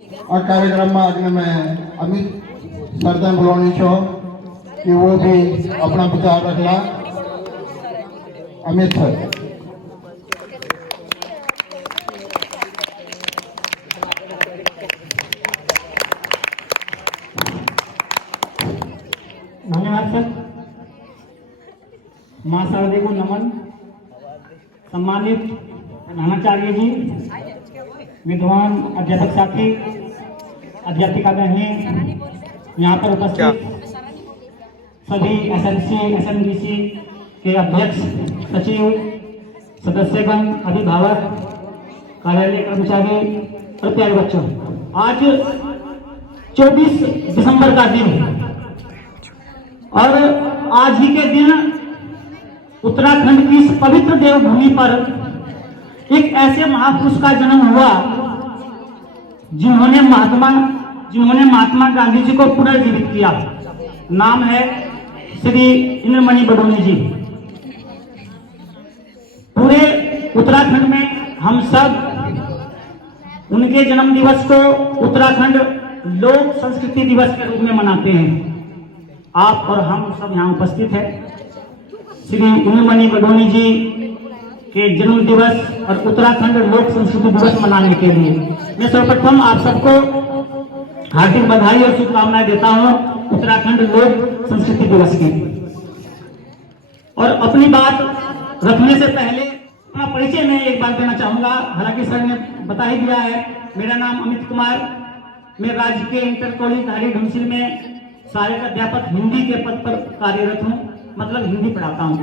આ કાર્યક્રમમાં આજને મેં અમિત સરદાર બોલાવણી છો कि वो भी अपना विचार रखला। अमित सर धन्यवाद सर। माँ शारदे को नमन। सम्मानित प्रधानाचार्य जी, विद्वान अध्यापक साथी, अध्यापिका बहनें, यहाँ पर उपस्थित सभी एसएमसी एसएमडीसी के अध्यक्ष, सचिव, सदस्यगण, अभिभावक, कार्यालय कर्मचारी और प्यारे बच्चों, आज 24 दिसंबर का दिन और आज ही के दिन उत्तराखंड की इस पवित्र देवभूमि पर एक ऐसे महापुरुष का जन्म हुआ जिन्होंने महात्मा गांधी जी को पुनर्जीवित किया। नाम है श्री इंद्रमणि बडोनी जी। पूरे उत्तराखंड में हम सब उनके जन्म दिवस को उत्तराखंड लोक संस्कृति दिवस के रूप में मनाते हैं। आप और हम सब यहाँ उपस्थित हैं श्री इंद्रमणि बडोनी जी के जन्म दिवस और उत्तराखंड लोक संस्कृति दिवस मनाने के लिए मैं सर्वप्रथम आप सबको हार्दिक बधाई और शुभकामनाएं देता हूँ उत्तराखंड लोक संस्कृति दिवस की। और अपनी बात रखने से पहले अपना परिचय मैं एक बार देना चाहूंगा। हालांकि सर ने बता ही दिया है, मेरा नाम अमित कुमार, मैं राज्य के इंटर कॉलेज धारी ढूंढसिल में सहायक अध्यापक हिंदी के पद पर कार्यरत हूँ, मतलब हिंदी पढ़ाता हूँ।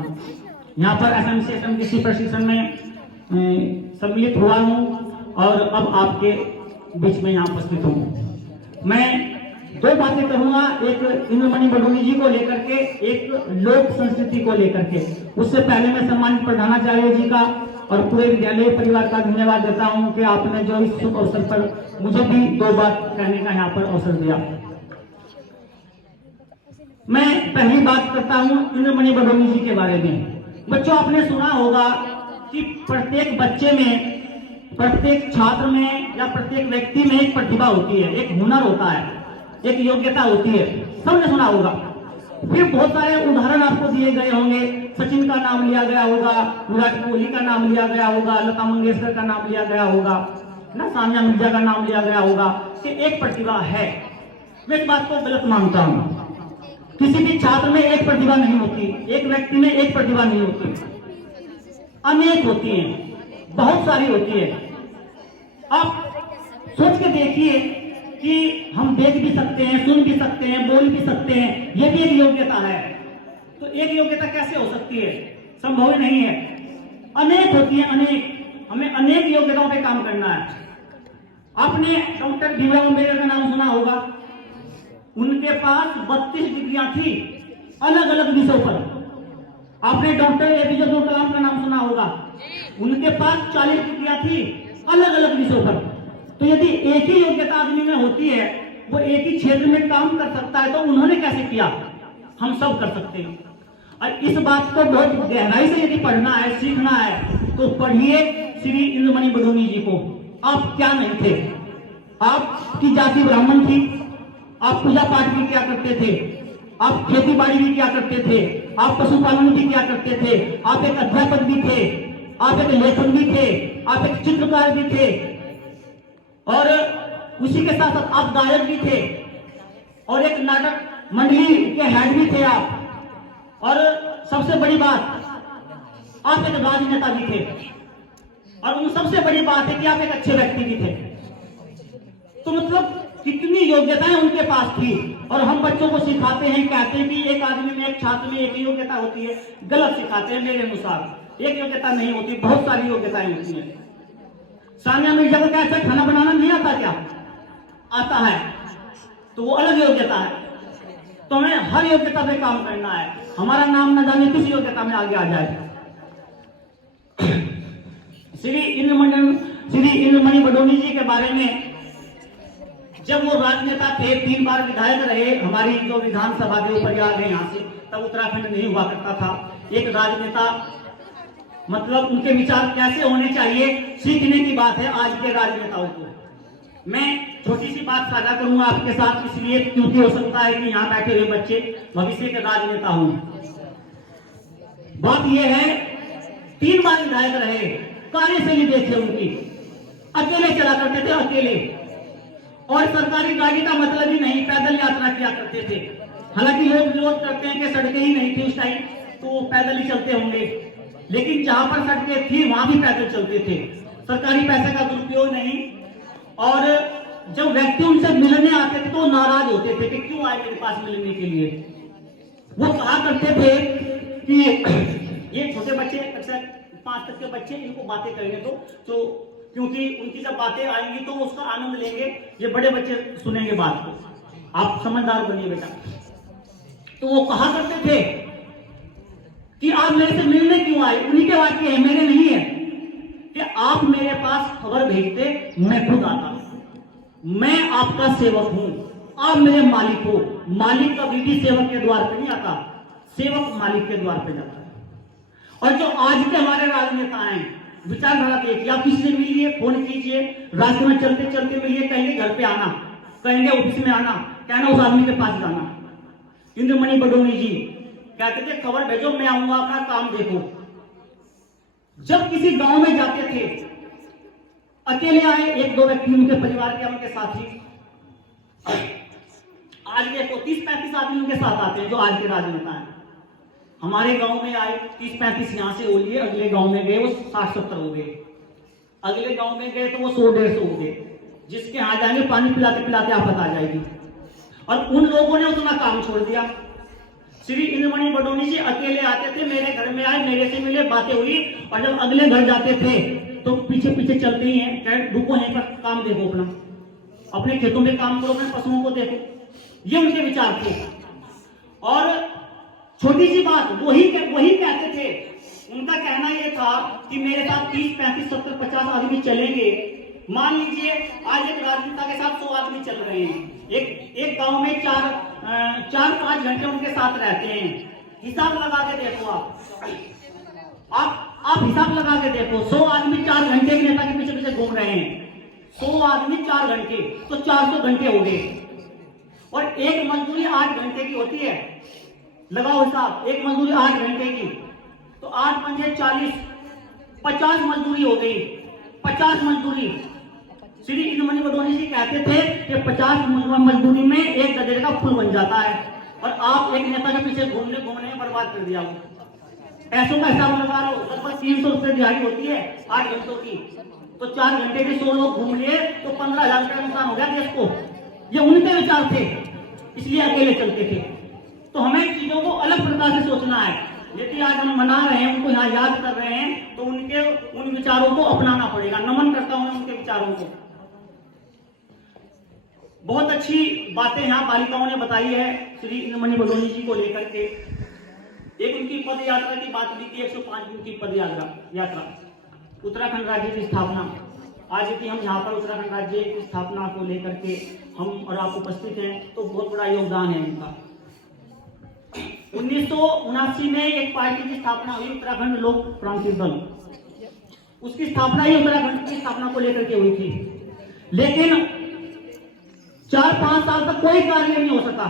यहाँ पर एसएमसी एसएमडीसी प्रशिक्षण में सम्मिलित हुआ हूँ और अब आपके बीच में यहाँ उपस्थित हूँ। मैं दो बातें करूंगा, एक इंद्रमणि बडोनी जी को लेकर के, एक लोक संस्कृति को लेकर के। उससे पहले मैं सम्मानित प्रधानाचार्य जी का और पूरे विद्यालय परिवार का धन्यवाद देता हूं कि आपने जो इस शुभ अवसर पर मुझे भी दो बात कहने का यहाँ पर अवसर दिया। मैं पहली बात करता हूं इंद्रमणि बडोनी जी के बारे में। बच्चों, आपने सुना होगा कि प्रत्येक बच्चे में, प्रत्येक छात्र में या प्रत्येक व्यक्ति में एक प्रतिभा होती है, एक हुनर होता है, एक योग्यता होती है। सबने सुना होगा। फिर बहुत सारे उदाहरण आपको दिए गए होंगे। सचिन का नाम लिया गया होगा, विराट कोहली का नाम लिया गया होगा, लता मंगेशकर का नाम लिया गया होगा, ना सानिया मिर्जा का नाम लिया गया होगा कि एक प्रतिभा है। मैं इस बात को गलत मानता हूँ। किसी भी छात्र में एक प्रतिभा नहीं होती, एक व्यक्ति में एक प्रतिभा नहीं होती, अनेक होती है, बहुत सारी होती है। आप सोच के देखिए कि हम देख भी सकते हैं, सुन भी सकते हैं, बोल भी सकते हैं, यह भी एक योग्यता है। तो एक योग्यता कैसे हो सकती है? संभव ही नहीं है। अनेक होती है, अनेक। हमें अनेक योग्यताओं पे काम करना है। आपने डॉक्टर भीमराव अम्बेडकर का नाम सुना होगा। उनके पास 32 डिग्रियां थी अलग अलग विषयों पर। आपने डॉक्टर एपीजे अब्दुल कलाम का नाम सुना होगा। उनके पास 40 डिग्रियां थी अलग अलग विषयों पर। तो यदि एक ही योग्यता आदमी में होती है, वो एक ही क्षेत्र में काम कर सकता है, तो उन्होंने कैसे किया? हम सब कर सकते हैं। और इस बात को बहुत गहराई से यदि पढ़ना है, सीखना है, तो पढ़िए श्री इंद्रमणि बडोनी जी को। आप क्या नहीं थे? आपकी जाति ब्राह्मण थी, आप पूजा पाठ भी क्या करते थे, आप खेती बाड़ी भी क्या करते थे, आप पशुपालन भी क्या करते थे, आप एक अध्यापक भी थे, आप एक लेखक भी थे, आप एक चित्रकार भी थे, और उसी के साथ साथ आप गायक भी थे, और एक नाटक मंडली के हेड भी थे आप, और सबसे बड़ी बात, आप एक राजनेता भी थे, और उन सबसे बड़ी बात है कि आप एक अच्छे व्यक्ति भी थे। तो मतलब कितनी योग्यताएं उनके पास थी। और हम बच्चों को सिखाते हैं, कहते हैं कि एक आदमी में, एक छात्र में एक योग्यता होती है। गलत सिखाते हैं मेरे अनुसार। एक योग्यता नहीं होती, बहुत सारी योग्यताएं होती हैं। सानिया मिर्जा को क्या खाना बनाना नहीं आता क्या? आता है, तो वो अलग योग्यता है। तो हमें हर योग्यता पे काम करना है। हमारा नाम न जाने किस योग्यता में आगे आ जाए। श्री इंद्रमणि बडोनी जी के बारे में, जब वो राजनेता थे, 3 बार विधायक रहे, हमारी जो विधानसभा के ऊपर आ गए यहाँ से, तब उत्तराखंड नहीं हुआ करता था। एक राजनेता, मतलब उनके विचार कैसे होने चाहिए, सीखने की बात है आज के राजनेताओं को। मैं छोटी सी बात साझा करूंगा आपके साथ, इसलिए क्योंकि हो सकता है कि यहाँ बैठे हुए बच्चे भविष्य के राजनेता हों। बात यह है, 3 बार विधायक रहे, कार्यशैली देखिए उनकी, अकेले चला करते थे, अकेले, और सरकारी गाड़ी का मतलब ही नहीं, पैदल यात्रा किया करते थे। हालांकि लोग विरोध करते हैं कि सड़कें ही नहीं थी उस टाइम, तो वो पैदल ही चलते होंगे, लेकिन जहां पर सड़कें थी वहां भी पैदल चलते थे। सरकारी पैसे का दुरुपयोग नहीं। और जब व्यक्ति उनसे मिलने आते थे तो नाराज होते थे कि क्यों आए मेरे पास मिलने के लिए। वो कहा करते थे कि ये छोटे बच्चे, अक्सर 5 तक के बच्चे, इनको बातें करने दो, तो क्योंकि उनकी जब बातें आएंगी तो उसका आनंद लेंगे, ये बड़े बच्चे सुनेंगे बात को, आप समझदार बनिए बेटा। तो वो कहा करते थे कि आप मेरे से मिलने क्यों आए, उन्हीं के वाक्य है, मेरे नहीं है, कि आप मेरे पास खबर भेजते, मैं खुद आता, मैं आपका सेवक हूं, आप मेरे मालिक हो। मालिक का बेटी सेवक के द्वार पे नहीं आता, सेवक मालिक के द्वार पे जाता है। और जो आज के हमारे राजनेता हैं, विचारधारा देखिए, आप किसी से मिलिए, फोन कीजिए, रास्ते में चलते चलते मिलिए, कहेंगे घर पे आना, कहेंगे ऑफिस में आना, कहना उस आदमी के पास जाना। इंद्रमणि बडोनी जी कहते थे खबर भेजो, मैं आऊंगा, अपना काम देखो। जब किसी गांव में जाते थे, अकेले आए, 1-2 व्यक्ति उनके परिवार के, उनके साथी, आज देखो 30-35 आदमी उनके साथ आते हैं जो आज के राजनेता हैं। हमारे गांव में आए 30-35, यहां से बोलिए, अगले गांव में गए वो 60-70 हो गए, अगले गांव में गए तो वो 100-150 हो गए। जिसके यहां जाएंगे पानी पिलाते पिलाते आफत आ जाएगी। और उन लोगों ने अपना काम छोड़ दिया। श्री इंद्रमणि बडोनी जी अकेले आते थे, मेरे घर में आए, मेरे से मिले, बातें हुई, और जब अगले घर जाते थे तो पीछे पीछे चलते ही हैं, क्या रुको, यहीं पर काम देखो, अपने खेतों में काम करो, अपने पशुओं को देखो, ये उनके विचार थे। और छोटी सी बात वही कहते थे, उनका कहना यह था कि मेरे साथ 30-35, 70, 50 आदमी चलेंगे। मान लीजिए आज एक राजनेता के साथ 100 आदमी चल रहे हैं, एक गांव में 4-5 घंटे उनके साथ रहते हैं। हिसाब लगा के देखो, आप हिसाब लगा के देखो, 100 आदमी 4 घंटे के नेता के पीछे पीछे घूम रहे हैं, 100 आदमी 4 घंटे, तो 400 घंटे हो गए। और एक मजदूरी 8 घंटे की होती है, लगाओ हिसाब, एक मजदूरी 8 घंटे की, तो 8 पंजे 40, 50 मजदूरी हो गई। 50 मजदूरी, श्री इंद्रमणि बडोनी जी कहते थे कि 50 मजदूरी में एक गधे का फूल बन जाता है, और आप एक नेता के पीछे घूमने में बर्बाद कर दिया। पैसों का हिसाब लगा लो, लगभग 300 रुपए दिहाड़ी होती है 8 घंटों की, तो 4 घंटे के 100 लोग घूम लिए तो 15,000 रुपये का नुकसान हो गया देश को। ये उनके विचार थे, इसलिए अकेले चलते थे। तो हमें चीजों को अलग प्रकार से सोचना है। यदि आज हम मना रहे हैं, उनको यहाँ याद कर रहे हैं, तो उन विचारों को अपनाना पड़ेगा। नमन करता हूं उनके विचारों को। बहुत अच्छी बातें यहाँ बालिकाओं ने बताई है श्री इंद्रमणि बडोनी जी को लेकर के। एक उनकी पद यात्रा की बात भी थी, 105 दिन की पद यात्रा, उत्तराखंड राज्य की स्थापना। आज यदि हम यहाँ पर उत्तराखंड राज्य की स्थापना को लेकर के हम और आप उपस्थित हैं, तो बहुत बड़ा योगदान है इनका। 1979 में एक पार्टी की स्थापना हुई, उत्तराखंड लोक क्रांति दल, उसकी स्थापना ही उत्तराखंड की स्थापना को लेकर के हुई थी। लेकिन 4-5 साल तक कोई कार्य नहीं हो सका,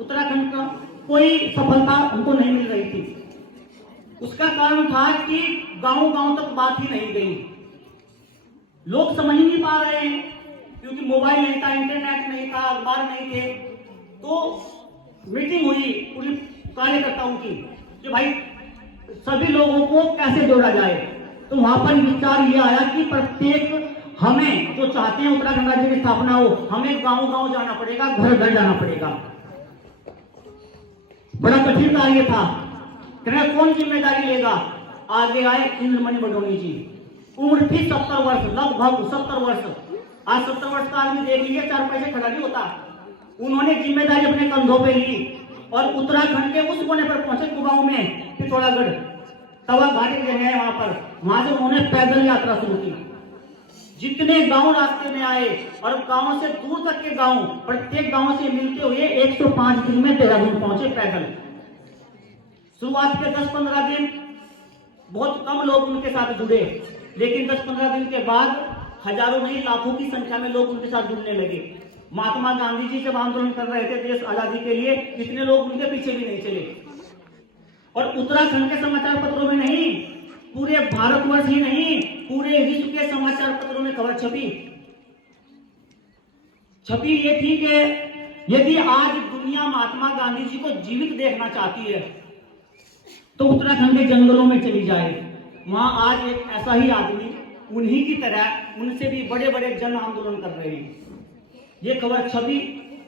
उत्तराखंड का कोई सफलता उनको नहीं मिल रही थी। उसका कारण था कि गांव तक बात ही नहीं गई, लोग समझ नहीं पा रहे हैं, क्योंकि मोबाइल नहीं था, इंटरनेट नहीं था, अखबार नहीं थे। तो मीटिंग हुई पूरी कार्यकर्ताओं की कि भाई सभी लोगों को कैसे जोड़ा जाए। तो वहां पर विचार ये आया कि प्रत्येक, हमें जो चाहते हैं उत्तराखंड राज्य की स्थापना हो, हमें गांव जाना पड़ेगा, घर जाना पड़ेगा। बड़ा कठिन कार्य था, कौन जिम्मेदारी लेगा। आगे आए इंद्रमणि बडोनी जी, उम्र थी 70 वर्ष, लगभग 70 वर्ष। आज 70 वर्ष का आदमी देख लीजिए, 4 पैसे खड़ा नहीं होता। उन्होंने जिम्मेदारी अपने कंधों पे ली और उत्तराखंड के उस कोने पर पहुंचे, कुमाऊं में पिथौरागढ़ तवा घाटी जगह है, वहां से उन्होंने पैदल यात्रा शुरू की। जितने गांव रास्ते में आए और गांव से दूर तक के गांव, प्रत्येक गांव से मिलते हुए 105 दिन में देहरादून पहुंचे पैदल। शुरुआत के 10-15 दिन बहुत कम लोग उनके साथ जुड़े, लेकिन 10-15 दिन के बाद हजारों नहीं लाखों की संख्या में लोग उनके साथ जुड़ने लगे। महात्मा गांधी जी जब आंदोलन कर रहे थे देश आजादी के लिए, इतने लोग उनके पीछे भी नहीं चले। और उत्तराखंड के समाचार पत्रों में नहीं, पूरे भारतवर्ष ही नहीं, पूरे विश्व के समाचार पत्रों में खबर छपी ये थी कि यदि आज दुनिया महात्मा गांधी जी को जीवित देखना चाहती है तो उत्तराखंड के जंगलों में चली जाए। वहां आज एक ऐसा ही आदमी उन्हीं की तरह उनसे भी बड़े बड़े जन आंदोलन कर रहे हैं। ये खबर छपी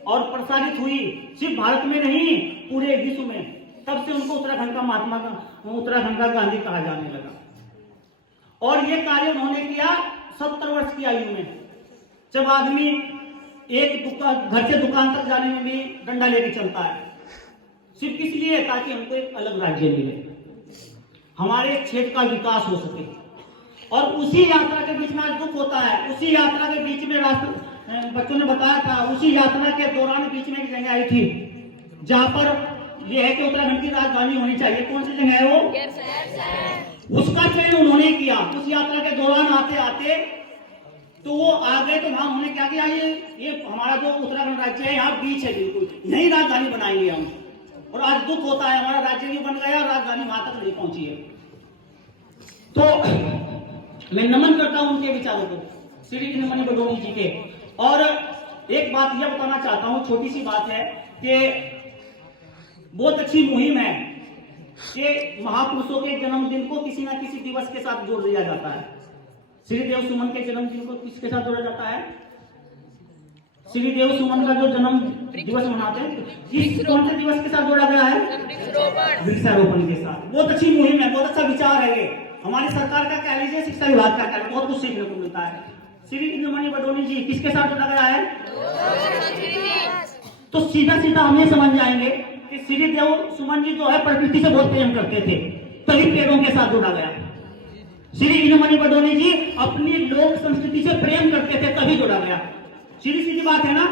और प्रसारित हुई, सिर्फ भारत में नहीं पूरे विश्व में। तब से उनको उत्तराखंड का गांधी कहा जाने लगा। और ये कार्य उन्होंने किया 70 वर्ष की आयु में, जब आदमी एक घर से दुकान तक जाने में भी डंडा लेके चलता है, सिर्फ इसलिए ताकि हमको एक अलग राज्य मिले, हमारे क्षेत्र का विकास हो सके। और उसी यात्रा के बीच में आज दुख होता है। उसी यात्रा के बीच में बच्चों ने बताया था, उसी यात्रा के दौरान बीच में एक जगह आई थी जहां पर यह है कि उत्तराखंड की राजधानी होनी चाहिए। कौन सी जगह है वो? उसका चयन उन्होंने किया। उस यात्रा के दौरान आते आते तो वो आ गए, तो वहां उन्होंने क्या किया, ये हमारा जो उत्तराखंड राज्य है यहाँ बीच है, बिल्कुल यही राजधानी बनाएंगे हम। और आज दुख होता है, हमारा राज्य भी बन गया, राजधानी वहां तक नहीं पहुंची है। तो मैं नमन करता हूं उनके विचारों को, श्री इंद्रमणि बडोनी जी के। और एक बात यह बताना चाहता हूं, छोटी सी बात है कि बहुत अच्छी मुहिम है कि महापुरुषों के जन्मदिन को किसी ना किसी दिवस के साथ जोड़ दिया जाता है। श्री देव सुमन के जन्मदिन को किसके साथ जोड़ा जाता है? श्री देव सुमन का जो जन्म दिवस मनाते हैं, किस कौन से दिवस के साथ जोड़ा गया है? वृक्षारोपण के साथ। बहुत अच्छी मुहिम है, बहुत अच्छा विचार है ये। हमारी सरकार का कह लीजिए, शिक्षा विभाग का कह लीजिए, बहुत कुछ सीखने को मिलता है। श्री इंद्रमणि बडोनी जी किसके साथ जोड़ा गया है? तो सीधा सीधा हम ये समझ जाएंगे कि श्री देव सुमन जी जो है प्रकृति से बहुत प्रेम करते थे, तभी पेड़ों के साथ जोड़ा गया। श्री इंद्रमणि बडोनी जी अपनी लोक संस्कृति से प्रेम करते थे, तभी जोड़ा गया। सीधी सीधी बात है ना।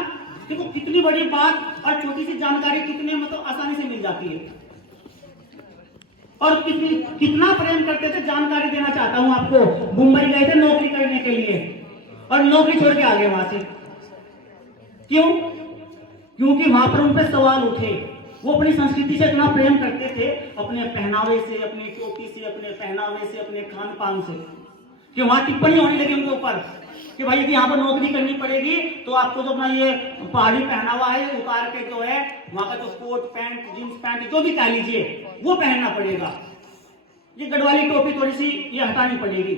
देखो कितनी बड़ी बात और छोटी सी जानकारी कितने आसानी से मिल जाती है। और कितना प्रेम करते थे, जानकारी देना चाहता हूं आपको। मुंबई गए थे नौकरी करने के लिए और नौकरी छोड़ के आ गए वहां से। क्यों? क्योंकि वहां पर उन पर सवाल उठे। वो अपनी संस्कृति से इतना प्रेम करते थे, अपने पहनावे से, अपनी टोपी से, अपने पहनावे से, अपने खान पान से, कि वहां टिप्पणी होने लगी उनके ऊपर कि भाई यदि यहाँ पर नौकरी करनी पड़ेगी तो आपको जो अपना ये पहाड़ी पहनावा है उतार के जो है वहां का जो कोट पैंट, जींस पैंट जो भी कह लीजिए वो पहनना पड़ेगा। ये गढ़वाली टोपी थोड़ी सी ये हटानी पड़ेगी।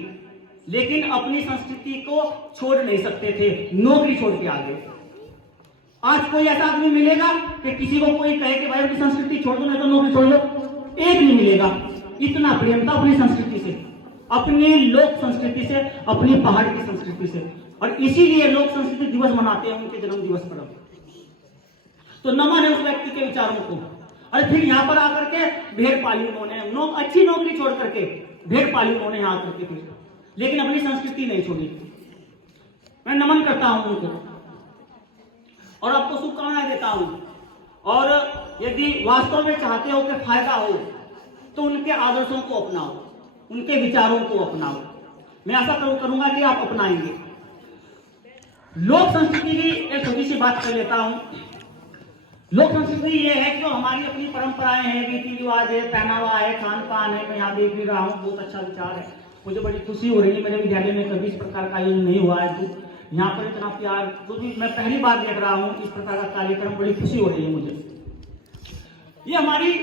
लेकिन अपनी संस्कृति को छोड़ नहीं सकते थे, नौकरी छोड़ के आ गए। आज कोई ऐसा आदमी मिलेगा कि किसी को कोई कहे कि भाई अपनी संस्कृति छोड़ दो, नहीं तो नौकरी छोड़ दो? एक नहीं मिलेगा। इतना प्रेम था अपनी संस्कृति से, अपनी लोक संस्कृति से, अपनी पहाड़ की संस्कृति से। और इसीलिए लोक संस्कृति दिवस मनाते हैं उनके जन्म दिवस पर। तो नमन है उस व्यक्ति के विचारों को। और फिर यहाँ पर आकर के भेड़ पाली उन्होंने, अच्छी नौकरी छोड़ करके भेड़ पाली उन्होंने यहाँ आकर के फिर, लेकिन अपनी संस्कृति नहीं छोड़ी। मैं नमन करता हूं उनको और आपको शुभकामनाएं देता हूं। और यदि वास्तव में चाहते हो कि फायदा हो तो उनके आदर्शों को अपनाओ, उनके विचारों को अपनाओ। मैं आशा करूंगा कि आप अपनाएंगे। लोक संस्कृति की एक छोटी सी बात कर लेता हूं। लोक संस्कृति ये है कि जो हमारी अपनी परंपराएं हैं, रीति रिवाज है, पहनावा है, खान पान है। मैं यहाँ देख भी रहा हूँ, बहुत अच्छा विचार है। मुझे बड़ी खुशी हो रही है, मेरे विद्यालय में कभी इस प्रकार का आयोजन नहीं हुआ है। तो यहाँ पर इतना प्यार, जो भी मैं पहली बार देख रहा हूँ इस प्रकार का कार्यक्रम, बड़ी खुशी हो रही है मुझे। ये हमारी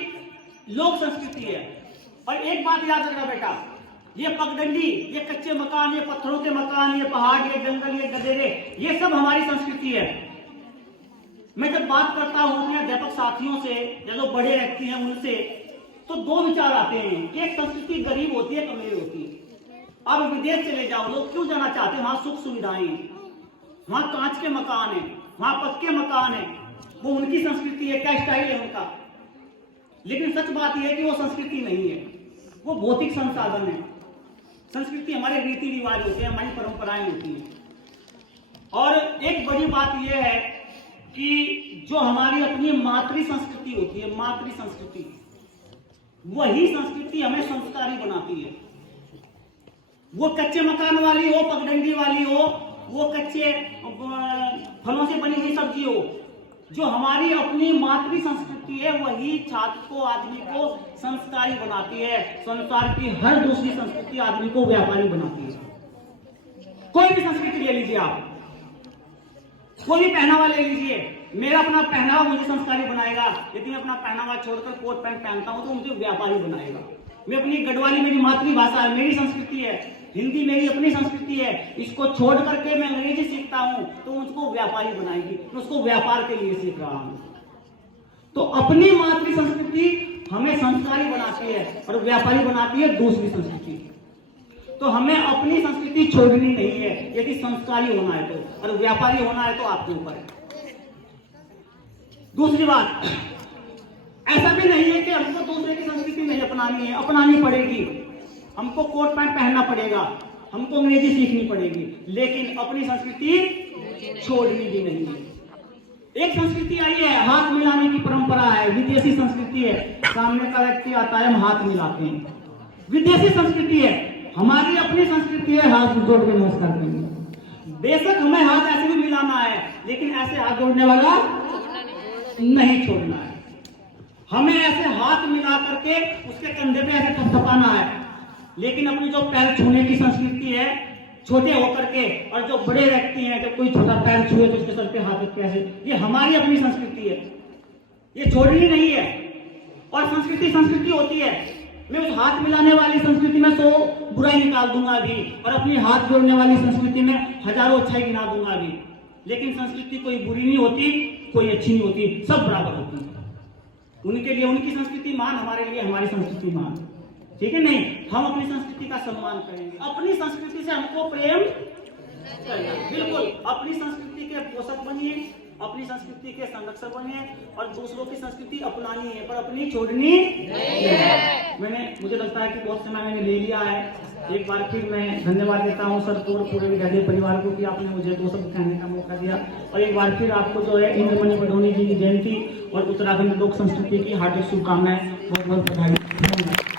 लोक संस्कृति है। और एक बात याद रखना बेटा, ये पगडंडी, ये कच्चे मकान, ये पत्थरों के मकान, ये पहाड़, ये जंगल, ये गधेरे, ये सब हमारी संस्कृति है। मैं जब बात करता हूँ अपने अध्यापक साथियों से या जो बड़े व्यक्ति हैं उनसे, तो दो विचार आते हैं कि एक संस्कृति गरीब होती है, अमीर होती है। अब विदेश चले जाओ, लोग क्यों जाना चाहते हैं? वहां सुख सुविधाएं हैं, वहां कांच के मकान है, वहां पक्के मकान है, वो उनकी संस्कृति है, क्या स्टाइल है उनका। लेकिन सच बात यह है कि वो संस्कृति नहीं है, वो भौतिक संसाधन है। संस्कृति हमारे रीति रिवाज होते हैं, हमारी परंपराएं होती हैं। और एक बड़ी बात यह है कि जो हमारी अपनी मातृ संस्कृति होती है, मातृ संस्कृति, वही संस्कृति हमें संस्कारी बनाती है। वो कच्चे मकान वाली हो, पगडंडी वाली हो, वो कच्चे फलों से बनी हुई सब्जी हो, जो हमारी अपनी मातृ संस्कृति है वही छात्र को, आदमी को संस्कारी बनाती है। संसार की हर दूसरी संस्कृति आदमी को व्यापारी बनाती है। कोई भी संस्कृति ले लीजिए आप, कोई भी पहनावा ले लीजिए, मेरा अपना पहनावा मुझे संस्कारी बनाएगा, यदि मैं अपना पहनावा छोड़कर कोट पैंट पहनता हूं तो मुझे व्यापारी बनाएगा। मैं अपनी गढ़वाली मेरी मातृभाषा है, मेरी संस्कृति है, हिंदी मेरी अपनी संस्कृति है, इसको छोड़ करके मैं अंग्रेजी सीखता हूं तो मुझको व्यापारी बनाएगी। मैं उसको व्यापार के लिए सीख रहा हूं। तो अपनी मातृ संस्कृति हमें संस्कारी बनाती है और व्यापारी बनाती है दूसरी संस्कृति। तो हमें अपनी संस्कृति छोड़नी नहीं है यदि संस्कारी होना है तो, और व्यापारी होना है तो आपके ऊपर है। दूसरी बात, ऐसा भी नहीं है कि हमको दूसरे की संस्कृति नहीं अपनानी है, अपनानी पड़ेगी। हमको कोट पैंट पहनना पड़ेगा, हमको अंग्रेजी सीखनी पड़ेगी, लेकिन अपनी संस्कृति छोड़नी भी नहीं है। एक संस्कृति आई है, हाथ मिलाने की परंपरा है, विदेशी संस्कृति है। सामने का व्यक्ति आता है, हम हाथ मिलाते हैं, विदेशी संस्कृति है। हमारी अपनी संस्कृति है, हाथ जोड़ के नमस्कार करेंगे। बेशक हमें हाथ ऐसे भी मिलाना है, लेकिन ऐसे हाथ जोड़ने वाला नहीं छोड़ना है। हमें ऐसे हाथ मिला करके उसके कंधे पे ऐसे थपथपाना है, लेकिन अपनी जो पैर छूने की संस्कृति है, छोटे होकर के, और जो बड़े व्यक्ति हैं, जब कोई छोटा पैर छुए तो उसके सर पे हाथ रख के ऐसे, ये हमारी अपनी संस्कृति है, ये छोड़नी नहीं है। और संस्कृति संस्कृति होती है। मैं उस हाथ मिलाने वाली संस्कृति में 100 बुराई निकाल दूंगा अभी, और अपनी हाथ जोड़ने वाली संस्कृति में हजारों अच्छाई गिना दूंगा अभी। लेकिन संस्कृति कोई बुरी नहीं होती, कोई अच्छी नहीं होती, सब बराबर होती है। उनके लिए उनकी संस्कृति मान, हमारे लिए हमारी संस्कृति मान, ठीक है? नहीं, हम अपनी संस्कृति का सम्मान करेंगे। अपनी संस्कृति से हमको प्रेम करना, बिल्कुल अपनी संस्कृति के पोषक बनिए, अपनी संस्कृति के संरक्षक बनिए, और दूसरों की संस्कृति अपनानी है पर अपनी छोड़नी नहीं है। मुझे लगता है कि बहुत समय मैंने ले लिया है। एक बार फिर मैं धन्यवाद देता हूँ सर को और पूरे विद्यालय परिवार को कि आपने मुझे 2 शब्द कहने का मौका दिया। और एक बार फिर आपको जो है इंद्रमणि बडोनी जी की जयंती और उत्तराखंड लोक संस्कृति की हार्दिक शुभकामनाएं। बहुत बहुत बधाई।